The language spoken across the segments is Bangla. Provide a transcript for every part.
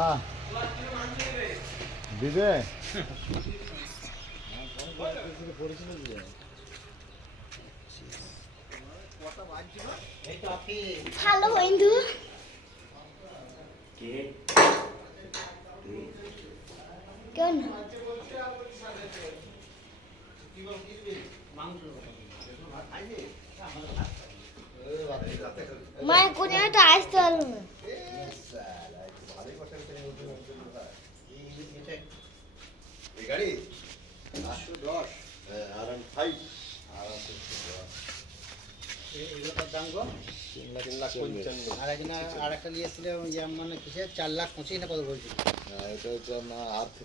হ্যাঁ দিবে হ্যালো বন্ধু কেন মা কোনে তো আসতে পারলো না গাড়ি 810 R15 আর একটা নিয়েছিল মানে কিসে 4,25,000 না কত বলছিল? এটা হচ্ছে আপনার R3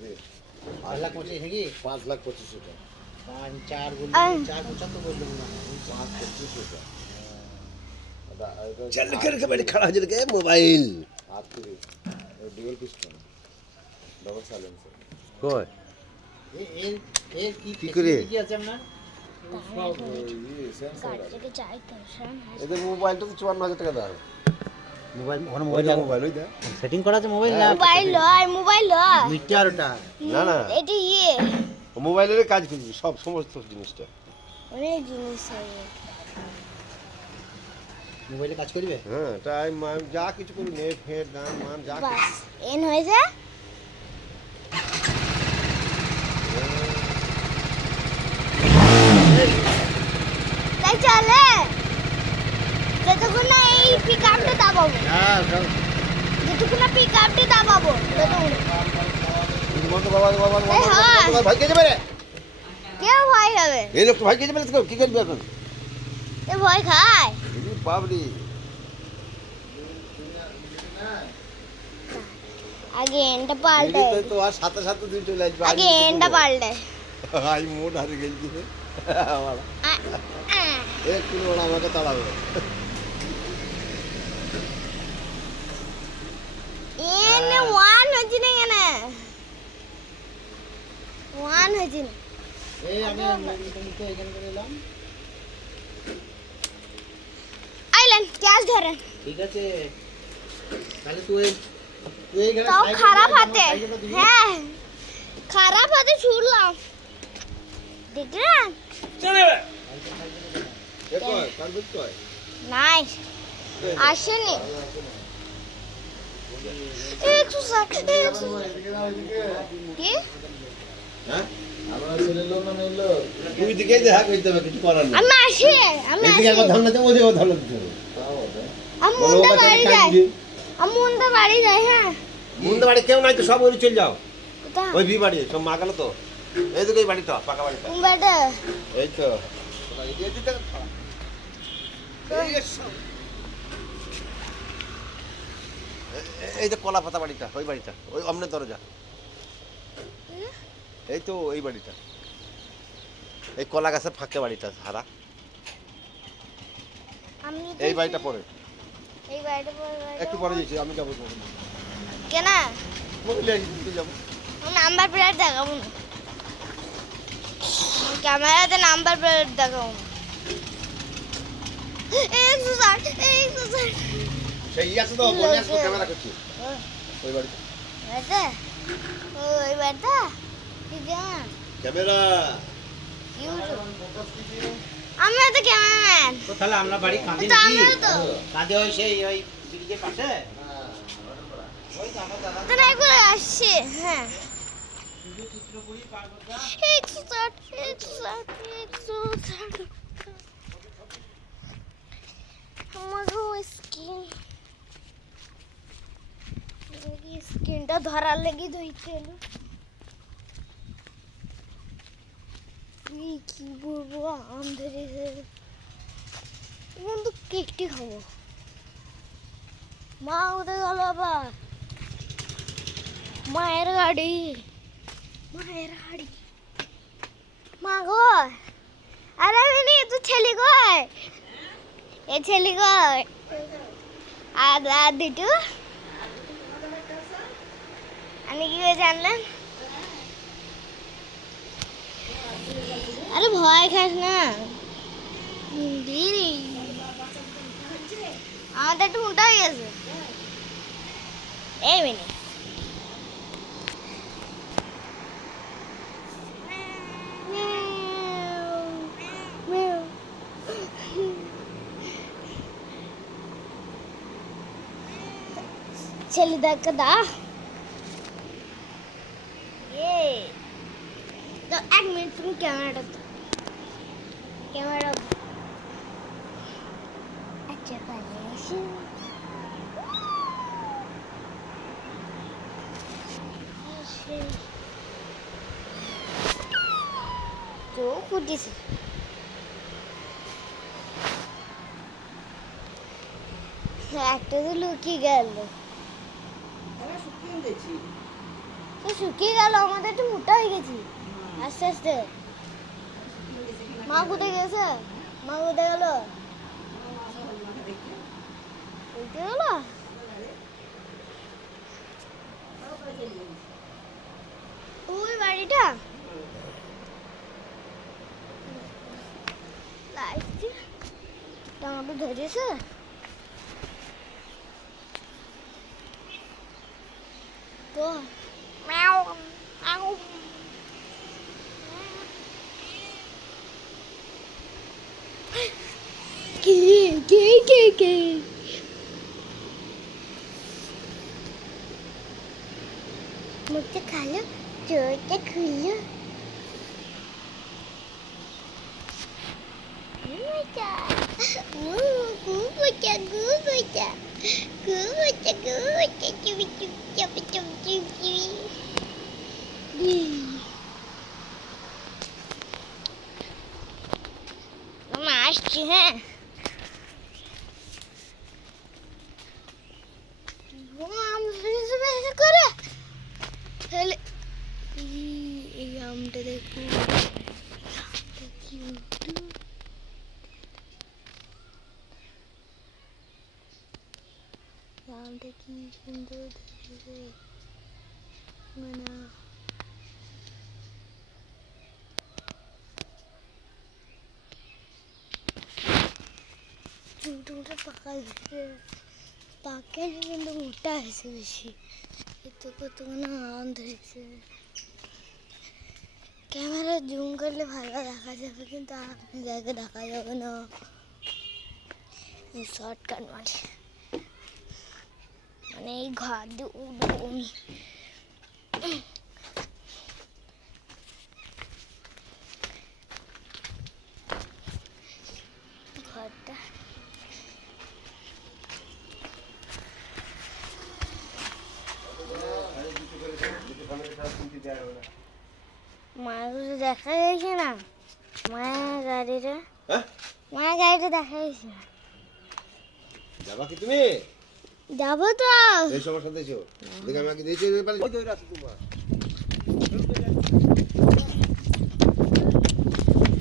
4,25,000 নাকি 5,25,000 টাকা 4 বললো 4,75 বললো মনে হয় 5,25,000 चल करके बैठ खड़ा हो जाएगा mobile R3 dual piston double silencer কই এর কি করে? কি আছে আপনার? থেকে যাই তো এদের মোবাইলটা তো 54,000 টাকা দাম মোবাইল মোবাইল ওই দা সেটিং করা আছে মোবাইল না মোবাইল লয় মিটার ওটা না না এটা ইয়ে মোবাইলের কাজ করবি সব সমস্ত জিনিসটা অনেক জিনিস আছে মোবাইলে কাজ করবে? হ্যাঁ টাইম মান যা কিছু করবি নেট ফেট দাম মান যা কিছু। বাস এন হয়েছে তাই চলে যতক্ষণ না এই পিক আপটা দাবাবো হ্যাঁ যতক্ষণ না পিক আপটা দাবাবো ততক্ষণ বন্ধু বাবা বাবা এই হ্যাঁ। বাবা ভাই কে যাবে রে কেউ ভয় হবে এই লোক ভাই কে যাবে রে কি করবি এখন এ ভয় খায় এই বাবরি আগে এনটা পাল্টে এই তো আর সাথে সাথে তুই চলে আসবি আগে এনটা পাল্টে আই মোট হারিয়ে গেছি রে আমার আ, আ। এক কিলো ওরা আমাকে তাড়াবে এন ওয়ান হচ্ছে না কেন ওয়ান হচ্ছে না এই আমি তো এখান করে এলাম আইলেন ক্যাশ ধরেন ঠিক আছে তাহলে তুই এখানে তাও খারাপ হাতে হ্যাঁ খারাপ হাতে ছুড়লাম দেখলেন এ কই কার বুঝ কই নাইস আসেনি 160 কি হ্যাঁ আমরা ছেলে লোক না নিলো তুই দিকেই দেখা কইতে হবে কিছু করার নেই আমি আসি আমি এদিকে আসি কথা না তো ওদিকে কথা না দিতে হবে আমি বলো মুন্ডা বাচ্চা বাড়ি যাই কাটবি আমি মুন্ডা বাড়ি যাই হ্যাঁ মুন্ডা বাড়ি কেউ নাই তো সব ওই চলে যাও কোথা ওই বি বাড়ি সব মাগালো তো এইদিকে এই বাড়িটা পাকা বাড়িটা মুম্বাইতে এই তো এই যে কলা পাতা বাড়িটা ওই বাড়িটা ওই অমনে দরজা এই তো এই বাড়িটা এই কলা গাছের ফাঁকে বাড়িটা হারা আমি এই বাড়িটা পরে এই বাড়িটা পরে একটু পরে যাচ্ছি আমি যাবো কেন মোবাইলে যাবো নাম্বার প্লেট দেখাবো না ক্যামেরাতে নাম্বার প্লেট দেখাবো না 160 সেই আছে তো বলে আসবো ক্যামেরা করছি ওই বাড়িটা বাড়িতে ওই বাড়িটা কি জান ক্যামেরা আমি তো ক্যামেরাম্যান তো তাহলে আমরা বাড়ি কাঁদি তো নাকি আমিও তো কাঁদি ওই সেই ওই ব্রিজের পাশে ওই তো আমার দাদা তো না করে আসছে হ্যাঁ 160 আমারও স্কিনটা ধরার লেগে ধুইছিল কি বলবো আম ধরেছে এখন তো কেকটি খাবো মা কোথায় গেল আবার মায়ের গাড়ি মা গো আরে মিনি তুই ছেলে কই এ ছেলে কই আর দুটো আমি কি করে জানলাম আরে ভয় খাস না দিদি আমাদের একটু মোটা হয়ে গেছে এই মিনিট ছেলেদেরকে দা তো 1 মিনিট তুমি ক্যামেরাটা ক্যামেরা আচ্ছা বানিয়েছি তো কুটিছে একটা তো লুকিয়ে গেল তো শুকিয়ে গেল আমাদের একটু মোটা হয়ে গেছি আস্তে আস্তে মা কোথায় গেছে মা কোথায় গেল উঠে গেল ওই বাড়িটা লাইটটি টমেটো ধরেছে তো ম্যাও ম্যাও কি মুখটা খালো চোরটা খুললো আসছি হ্যাঁ করে তাহলে এই আমটা দেখুন আমটা কি সুন্দর দেখতে মানে চুলটা পাকা দিচ্ছে পাকে কিন্তু মোটা হয়েছে বেশি এতো কতগুলো আম ধরেছে ক্যামেরা জুম করলে ভালো দেখা যাবে কিন্তু আপনি দেখে দেখা যাবে না শর্টকাট মানে এই ঘর দিয়ে উঠবো আমি ঘরটা মায়ের দেখা গেছে না মায়ের গাড়িটা মায়ের গাড়িটা দেখা গেছে না যাবা কি তুমি যাবো তো এই সমস্যা দিয়েছো দেখে আমাকে দিয়েছো ওই তো রাখো তোমার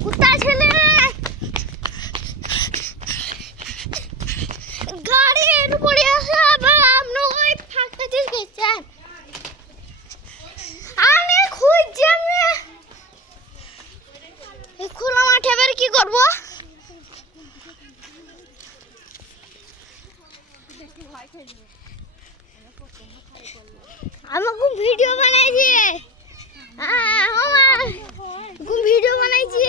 কুত্তা ছেলে গাড়ি এনে পড়ে আসে আবার আপনি ওই ফাঁকা দিয়ে গেছেন আমি খুঁজছি আমি এই খোলা মাঠে এবার কি করবো আমাকে ভিডিও বানাইছি ভিডিও বানাইছি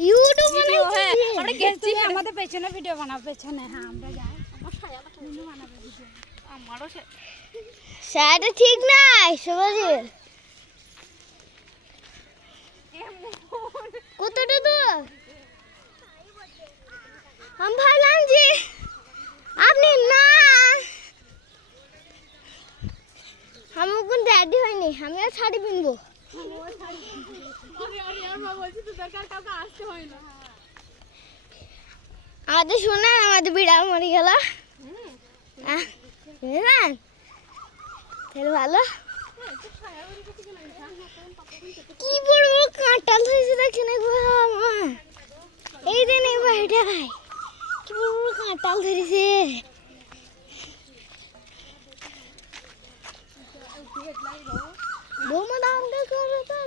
ইউটিউব বানাইছি আমরা গেছি আমাদের পেছনে ভিডিও বানাবো পেছনে হ্যাঁ আমরা যাই আমার সায়ালা ভিডিও বানাবে ভিডিও আমারও শাড়িটা ঠিক নাই সবাই কতটা তো আমি ভাবলাম যে আপনি না আমি কোন রেডি হয়নি আমি আর শাড়ি পিনবো আমাদের শোনা আমাদের বিড়াল মরে গেল তাহলে ভালো কি বলবো কাঁটাল হয়েছে দেখছেন এই দিন এই বাড়িটা ভাই কি বলবো কাঁটাল ধরেছে বৌমা দামটা করো তো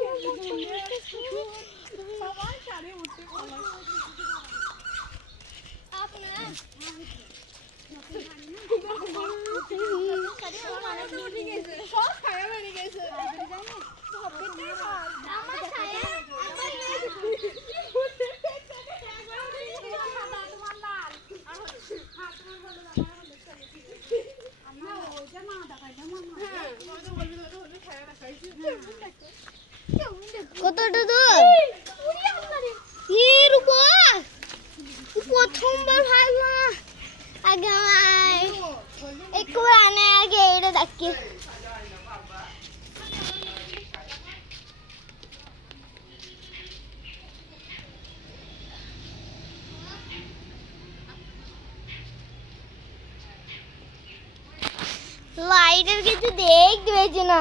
লাইটের কিছু দেখতে পেয়েছি না,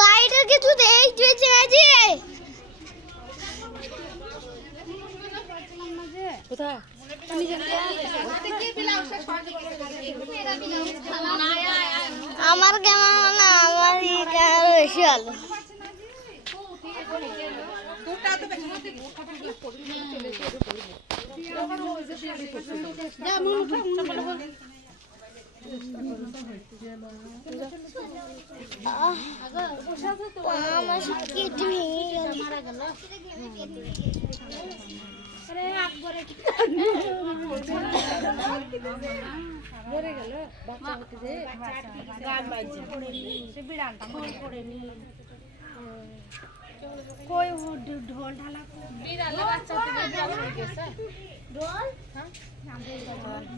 লাইটের কিছু দেখতে পেয়েছি না জি। আমার ক্যামেরা না, আমার ক্যামেরা বেশি ভালো। আমার সব কেটে ভেঙে গেল।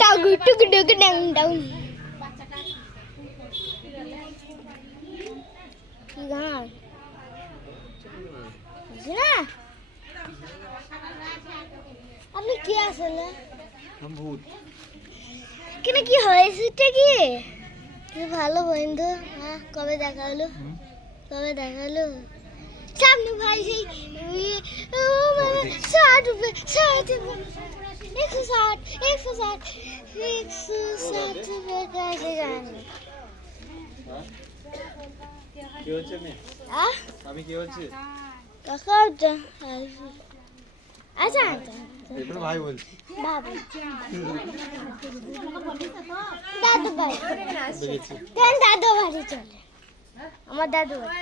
টাগু টুকু টুকু ডাং ডাং। কি গান না? আপনি কি আসলে কেন, কি হয়েছে কি? কি ভালো বন্ধু। হ্যাঁ, কবে দেখা হলো? কবে দেখা হলো? সামনে ভাই সেই 60 रुपए 60 160 160 रुपए कैसे जाने? কি হচ্ছে নে? আমি কি হচ্ছে? কাকা আচ্ছা আচ্ছা এগুলো ভাই বলছি। বাবা দাদু ভাই কেন দাদু বাড়ি চলে? আমার দাদু বাড়ি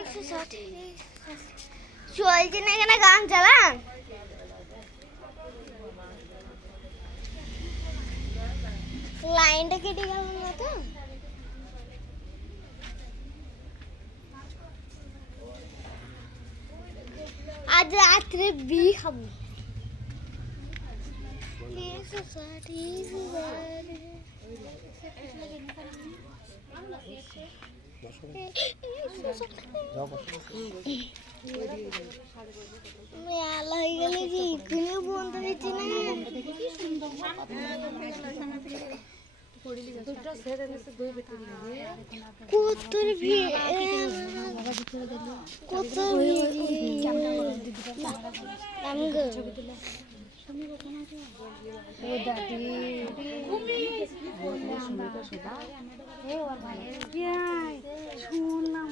160 চলছে না, এখানে গান চালান। লাইনটা কেটে গেল না তো? আজ রাত্রে বি খাবো। মেলা হয়ে গেলে যে এখানে বন্ধ হয়েছে না। কত ভিড়, কত শুনলাম